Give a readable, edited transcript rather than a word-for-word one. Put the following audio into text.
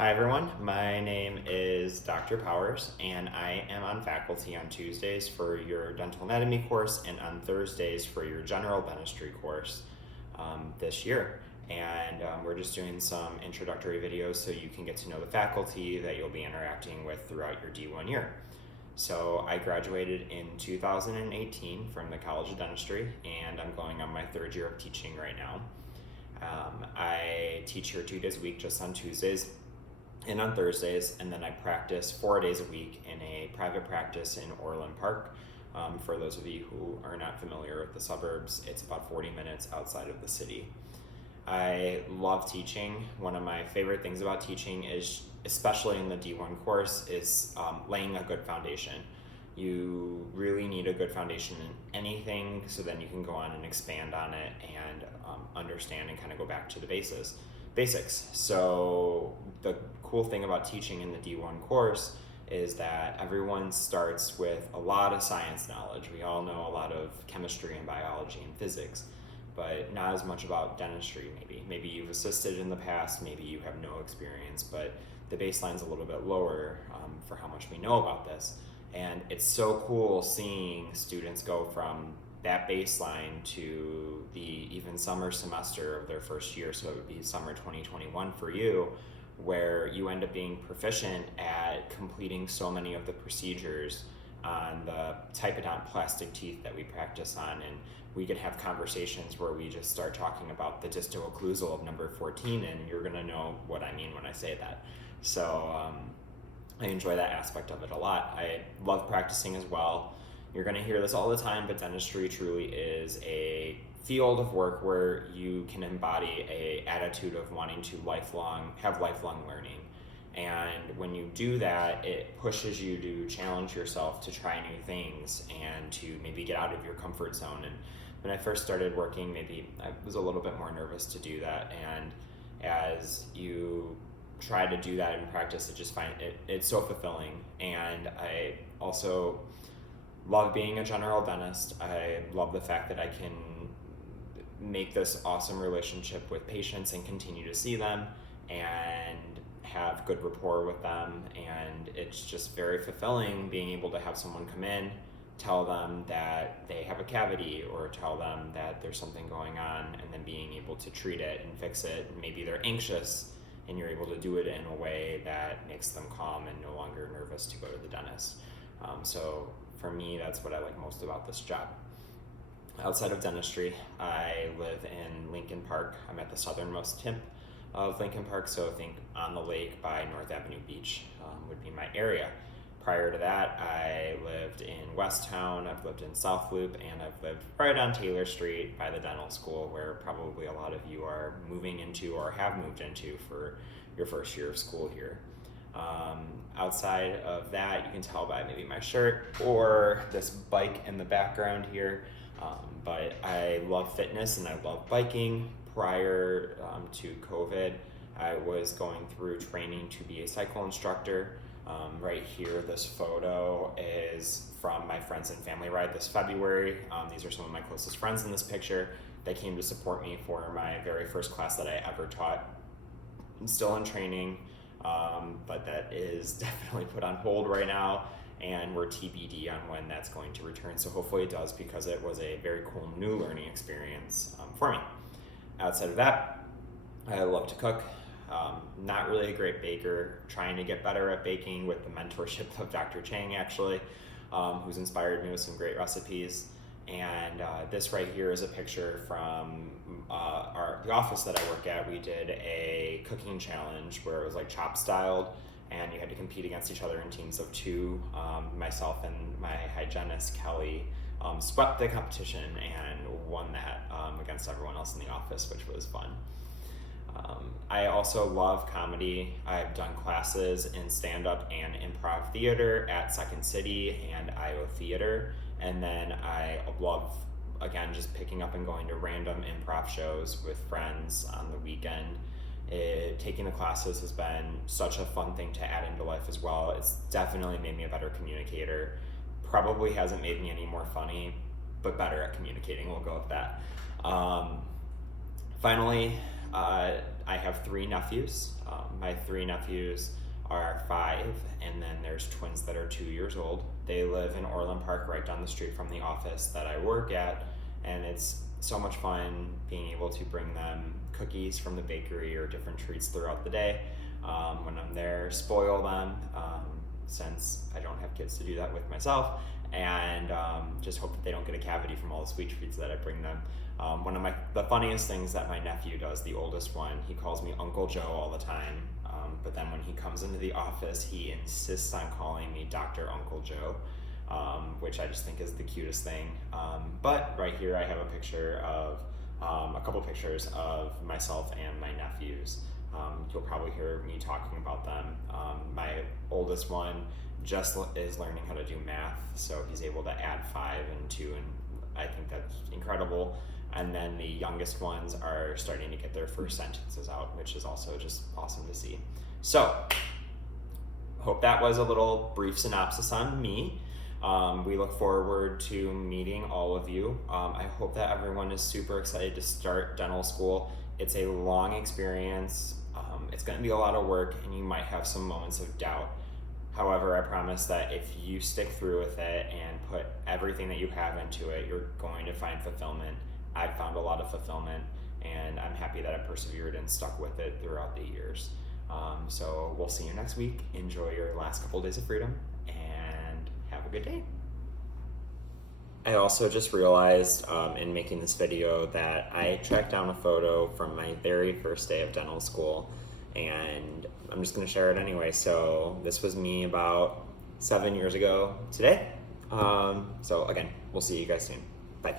Hi everyone, my name is Dr. Powers and I am on faculty on Tuesdays for your dental anatomy course and on Thursdays for your general dentistry course this year. And we're just doing some introductory videos so you can get to know the faculty that you'll be interacting with throughout your D1 year. So I graduated in 2018 from the College of Dentistry and I'm going on my third year of teaching right now. I teach here 2 days a week just on Tuesdays and on Thursdays, and then I practice 4 days a week in a private practice in Orland Park. For those of you who are not familiar with the suburbs, it's about 40 minutes outside of the city. I love teaching. One of my favorite things about teaching is, especially in the D1 course, is laying a good foundation. You really need a good foundation in anything so then you can go on and expand on it and understand and kind of go back to the basics. So the cool thing about teaching in the D1 course is that everyone starts with a lot of science knowledge. We all know a lot of chemistry and biology and physics, but not as much about dentistry maybe. Maybe you've assisted in the past, maybe you have no experience, but the baseline's a little bit lower for how much we know about this. And it's so cool seeing students go from that baseline to the even summer semester of their first year, so it would be summer 2021 for you, where you end up being proficient at completing so many of the procedures on the typodont plastic teeth that we practice on, and we could have conversations where we just start talking about the distal occlusal of number 14, and you're gonna know what I mean when I say that. So I enjoy that aspect of it a lot. I love practicing as well. You're going to hear this all the time, but dentistry truly is a field of work where you can embody an attitude of wanting to have lifelong learning. And when you do that, it pushes you to challenge yourself to try new things and to maybe get out of your comfort zone. And when I first started working, maybe I was a little bit more nervous to do that. And as you try to do that in practice, it's so fulfilling. And I also love being a general dentist. I love the fact that I can make this awesome relationship with patients and continue to see them and have good rapport with them. And it's just very fulfilling being able to have someone come in, tell them that they have a cavity or tell them that there's something going on, and then being able to treat it and fix it. Maybe they're anxious and you're able to do it in a way that makes them calm and no longer nervous to go to the dentist. So for me, that's what I like most about this job. Outside of dentistry, I live in Lincoln Park. I'm at the southernmost tip of Lincoln Park, so think on the lake by North Avenue Beach would be my area. Prior to that, I lived in Westtown, I've lived in South Loop, and I've lived right on Taylor Street by the dental school, where probably a lot of you are moving into or have moved into for your first year of school here. Outside of that, you can tell by maybe my shirt or this bike in the background here, but I love fitness and I love biking. Prior to COVID, I was going through training to be a cycle instructor. Right here, this photo is from my friends and family ride this February. These are some of my closest friends in this picture. They came to support me for my very first class that I ever taught. I'm still in training, but that is definitely put on hold right now, and we're TBD on when that's going to return. So hopefully it does, because it was a very cool new learning experience for me. Outside of that, I love to cook. Not really a great baker, trying to get better at baking with the mentorship of Dr. Chang, actually, who's inspired me with some great recipes. And this right here is a picture from the office that I work at. We did a cooking challenge where it was like chop styled, and you had to compete against each other in teams of 2. Myself and my hygienist, Kelly, swept the competition and won that against everyone else in the office, which was fun. I also love comedy. I've done classes in stand-up and improv theater at Second City and IO Theater. And then I love, again, just picking up and going to random improv shows with friends on the weekend. Taking the classes has been such a fun thing to add into life as well. It's definitely made me a better communicator. Probably hasn't made me any more funny, but better at communicating, we'll go with that. Finally, I have three nephews. My three nephews are 5, and then there's twins that are 2 years old. They live in Orland Park, right down the street from the office that I work at, and it's so much fun being able to bring them cookies from the bakery or different treats throughout the day. When I'm there, spoil them, since I don't have kids to do that with myself, and just hope that they don't get a cavity from all the sweet treats that I bring them. One of the funniest things that my nephew does, the oldest one, he calls me Uncle Joe all the time, but then when he comes into the office, he insists on calling me Dr. Uncle Joe, which I just think is the cutest thing. But right here I have a picture of, a couple pictures of myself and my nephews. You'll probably hear me talking about them. My oldest one just is learning how to do math, so he's able to add 5 and 2, and I think that's incredible. And then the youngest ones are starting to get their first sentences out, which is also just awesome to see. So, hope that was a little brief synopsis on me. We look forward to meeting all of you. I hope that everyone is super excited to start dental school. It's a long experience. It's going to be a lot of work, and you might have some moments of doubt. However, I promise that if you stick through with it and put everything that you have into it, you're going to find fulfillment. I've found a lot of fulfillment, and I'm happy that I persevered and stuck with it throughout the years. So we'll see you next week. Enjoy your last couple days of freedom, and have a good day. I also just realized in making this video that I tracked down a photo from my very first day of dental school, and I'm just going to share it anyway. So this was me about 7 years ago today. So again, we'll see you guys soon. Bye.